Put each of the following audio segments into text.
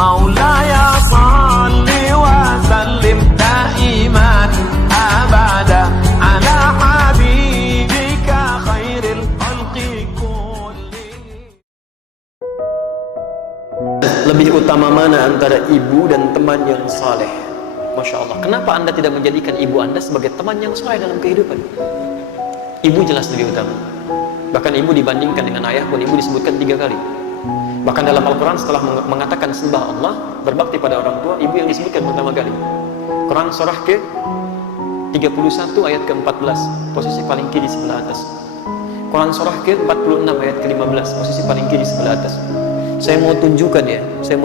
مولاي صل وسلم دائما أبدا على حبيبك خير الخلق كلهم. Lebih utama mana antara ibu dan teman yang saleh? Masya Allah. Kenapa Anda tidak menjadikan ibu Anda sebagai teman yang saleh dalam kehidupan? Ibu jelas lebih utama. Bahkan ibu dibandingkan dengan ayah pun ibu disebutkan 3 kali. Bahkan dalam Al-Quran setelah mengatakan sembah Allah, berbakti pada orang tua, ibu yang disebutkan pertama kali. Quran surah ke 31 ayat ke-14, posisi paling kiri sebelah atas. Quran surah ke 46 ayat ke-15, posisi paling kiri sebelah atas. Saya mau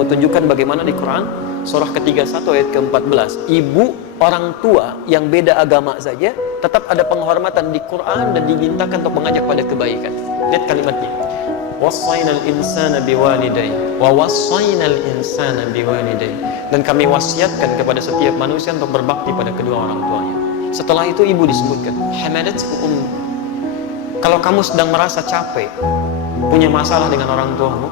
tunjukkan bagaimana di Quran surah ke-31 ayat ke-14, ibu orang tua yang beda agama saja tetap ada penghormatan di Quran dan dimintakan untuk mengajak pada kebaikan. Lihat kalimatnya. Wassaynal insana biwalidayhi wa wassaynal insana biwalidayhi, dan kami wasiatkan kepada setiap manusia untuk berbakti pada kedua orang tuanya. Setelah itu ibu disebutkan, hamadathu ummu. Kalau kamu sedang merasa capek, punya masalah dengan orang tuamu,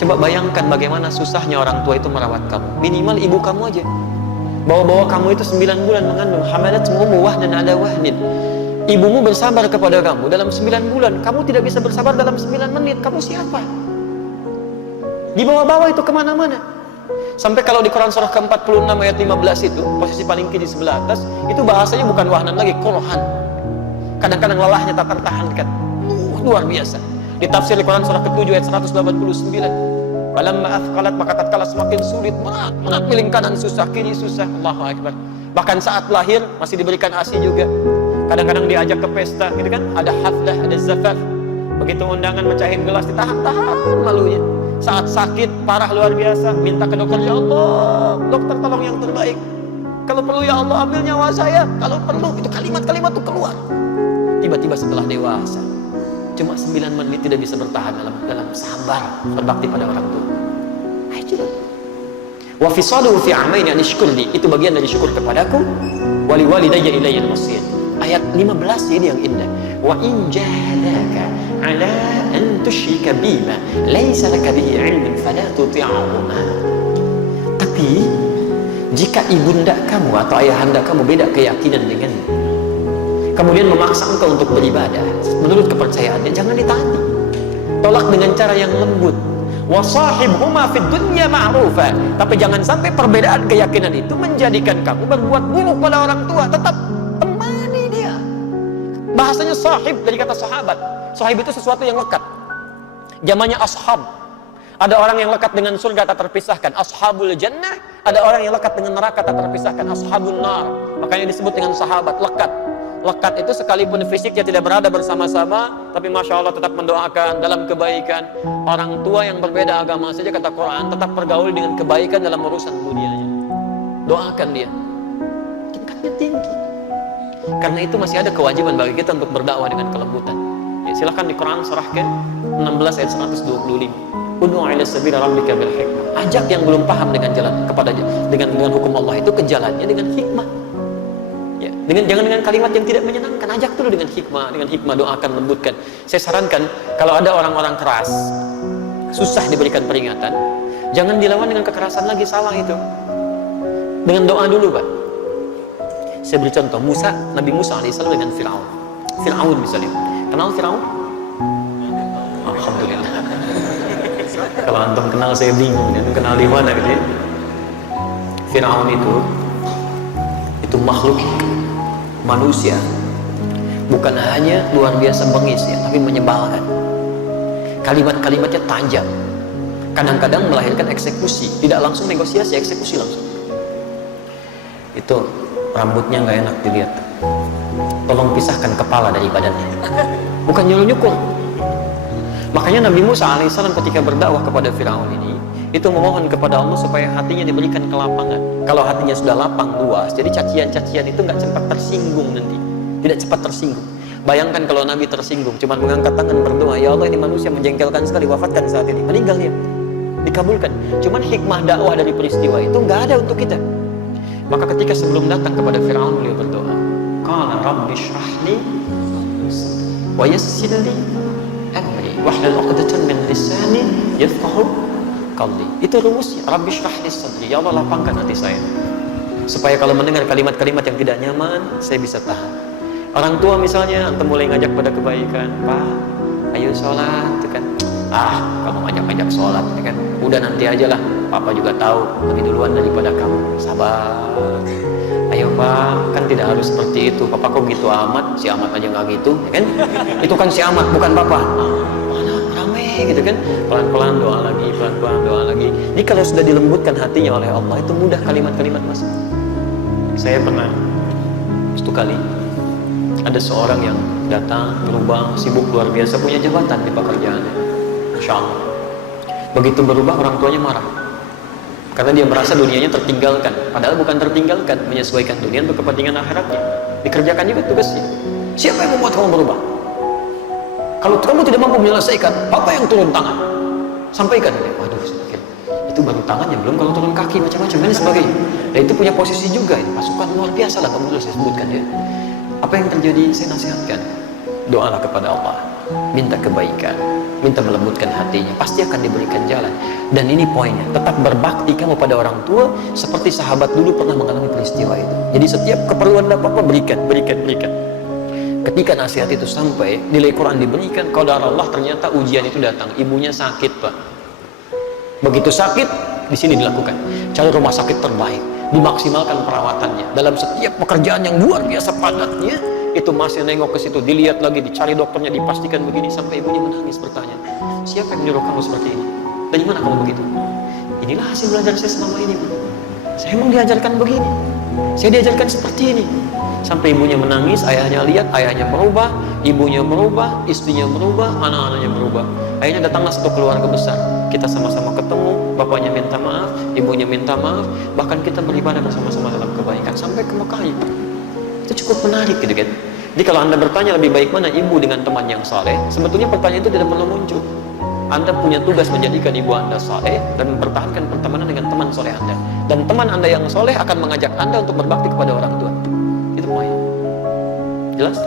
coba bayangkan bagaimana susahnya orang tua itu merawat kamu. Minimal ibu kamu aja bawa-bawa kamu itu 9 bulan mengandung, hamadathu ummu wahnan ala wahnin. Ibumu bersabar kepada kamu dalam 9 bulan. Kamu tidak bisa bersabar dalam 9 menit. Kamu siapa? Dibawa-bawa itu kemana-mana. Sampai kalau di Quran surah ke-46 ayat 15 itu, posisi paling kiri sebelah atas, itu bahasanya bukan wahnan lagi, qurhan. Kadang-kadang lelahnya tak tertahankan. Luar biasa. Di tafsir di Quran surah ke-7 ayat 189. Falamma athqalat, maka tatkala semakin sulit, berat miling kanan susah, kiri susah. Allahu Akbar. Bahkan saat lahir masih diberikan ASI juga. Kadang-kadang diajak ke pesta, gitu kan? Ada haflah, ada zafaf. Begitu undangan mecahin gelas, ditahan-tahan malunya. Saat sakit, parah luar biasa, minta ke dokter, ya Allah, dokter tolong yang terbaik. Kalau perlu ya Allah ambil nyawa saya. Kalau perlu, itu kalimat-kalimat itu keluar. Tiba-tiba setelah dewasa, cuma 9 menit tidak bisa bertahan dalam sabar berbakti pada orang tua. Ayo. Wa fisaluhu fi amaini an ishkurli, itu bagian dari syukur kepadaku. Wali walidayya ilayya al-masir. Ayat 15 ini yang indah. Wa in jahadaka ala an tusyrika bima laysa laka bihi ilmun fala tuti'huma. Tapi jika ibunda kamu atau ayahanda kamu beda keyakinan denganmu, kemudian memaksa engkau untuk beribadah menurut kepercayaannya, jangan ditaati. Tolak dengan cara yang lembut. Wa sahibhuma fid dunya ma'rufa. Tapi jangan sampai perbedaan keyakinan itu menjadikan kamu berbuat buruk pada orang tua. Tetap temani dia. Bahasanya sahib dari kata sahabat. Sahib itu sesuatu yang lekat. Zamannya ashab. Ada orang yang lekat dengan surga tak terpisahkan, ashabul jannah. Ada orang yang lekat dengan neraka tak terpisahkan, ashabun nar. Makanya disebut dengan sahabat lekat. Lekat itu sekalipun fisiknya tidak berada bersama-sama, tapi Masya Allah tetap mendoakan dalam kebaikan. Orang tua yang berbeda agama saja, kata Quran, tetap bergaul dengan kebaikan dalam urusan dunianya. Doakan dia, tingkatnya tinggi. Karena itu masih ada kewajiban bagi kita untuk berdakwah dengan kelembutan. Ya, silahkan di Quran surah ke-16 ayat 125. Ud'u ila sabili rabbika bil hikmah. Ajak yang belum paham dengan jalan kepada dengan hukum Allah itu ke jalannya dengan hikmah. Ya, jangan dengan kalimat yang tidak menyenangkan. Ajak dulu dengan hikmah, doakan, lembutkan. Saya sarankan kalau ada orang-orang keras, susah diberikan peringatan, jangan dilawan dengan kekerasan lagi, salah itu. Dengan doa dulu, Pak. Saya beri contoh, Nabi Musa alaihissalam dengan Fir'aun misalnya. Kenal Fir'aun? Alhamdulillah. Kalau antum kenal saya bingung, itu kenal di mana gitu ya? Fir'aun itu makhluk manusia, bukan hanya luar biasa bengis ya, tapi menyebalkan. Kalimat-kalimatnya tajam, kadang-kadang melahirkan eksekusi, tidak langsung negosiasi, eksekusi langsung. Itu rambutnya nggak enak dilihat, tolong pisahkan kepala dari badannya, bukan nyuruh-nyukur. Makanya Nabi Musa alaihissalam ketika berdakwah kepada Fir'aun ini, itu memohon kepada Allah supaya hatinya diberikan kelapangan. Kalau hatinya sudah lapang, luas, jadi cacian-cacian itu nggak cepat tersinggung nanti, tidak cepat tersinggung. Bayangkan kalau Nabi tersinggung, cuma mengangkat tangan berdoa, ya Allah ini manusia menjengkelkan sekali, wafatkan saat ini, meninggal dia, dikabulkan. Cuman hikmah dakwah dari peristiwa itu nggak ada untuk kita. Maka ketika sebelum datang kepada Fir'aun, beliau berdoa, qala rabbi shrah li wa yassir li amri wahlul 'uqdatam min lisani yafqahu qalbi. Itu rumusnya. Rabbi shrah li sadri. Ya Allah, lapangkan hati saya. Supaya kalau mendengar kalimat-kalimat yang tidak nyaman, saya bisa tahan. Orang tua misalnya, antum mulai ngajak pada kebaikan. Pak, ayo sholat. Itu kan. Kamu ngajak-ngajak sholat. Itu kan. Udah nanti aja lah. Papa juga tahu lebih duluan daripada kamu. Sabar. Ayo Pak, kan tidak harus seperti itu. Papa kok gitu amat, si amat aja nggak gitu, ya kan? Itu kan si amat, bukan Papa. Mana rame gitu kan? Pelan-pelan doa lagi, pelan-pelan doa lagi. Jadi kalau sudah dilembutkan hatinya oleh Allah, itu mudah kalimat-kalimat masuk. Saya pernah satu kali ada seorang yang datang berubah, sibuk luar biasa, punya jabatan di pekerjaannya. Masya Allah. Begitu berubah, orang tuanya marah. Karena dia merasa dunianya tertinggalkan. Padahal bukan tertinggalkan, menyesuaikan dunia untuk kepentingan akhiratnya. Dikerjakan juga tugasnya. Siapa yang membuat kamu berubah? Kalau kamu tidak mampu menyelesaikan, Papa yang turun tangan. Sampaikan. Waduh, itu baru tangannya, belum kalau turun kaki macam-macam dan sebagainya. Dan itu punya posisi juga. Pasukan luar biasa lah, kamu sudah saya sebutkan ya. Apa yang terjadi? Saya nasihatkan. Doalah kepada Allah. Minta kebaikan, minta melembutkan hatinya, pasti akan diberikan jalan. Dan ini poinnya, tetap berbakti kamu pada orang tua seperti sahabat dulu pernah mengalami peristiwa itu. Jadi setiap keperluan apa-apa berikan. Ketika nasihat itu sampai, nilai Quran diberikan, qadar Allah, ternyata ujian itu datang. Ibunya sakit, Pak. Begitu sakit, di sini dilakukan. Cari rumah sakit terbaik, dimaksimalkan perawatannya. Dalam setiap pekerjaan yang luar biasa padatnya, itu masih nengok ke situ, dilihat lagi, dicari dokternya, dipastikan begini, sampai ibunya menangis bertanya, siapa yang menyuruh kamu seperti ini? Dari mana kamu begitu? Inilah hasil belajar saya selama ini, Pak. Saya memang diajarkan begini, saya diajarkan seperti ini. Sampai ibunya menangis, ayahnya lihat, ayahnya berubah, ibunya berubah, istrinya berubah, anak-anaknya berubah. Akhirnya datanglah satu keluarga besar. Kita sama-sama ketemu, bapaknya minta maaf, ibunya minta maaf, bahkan kita beribadah bersama-sama dalam kebaikan sampai ke Mekah. Itu cukup menarik gitu kan. Jadi kalau Anda bertanya lebih baik mana ibu dengan teman yang saleh, sebetulnya pertanyaan itu tidak perlu muncul. Anda punya tugas menjadikan ibu Anda saleh dan mempertahankan pertemanan dengan teman saleh Anda. Dan teman Anda yang saleh akan mengajak Anda untuk berbakti kepada orang tua. Itu poin. Jelas?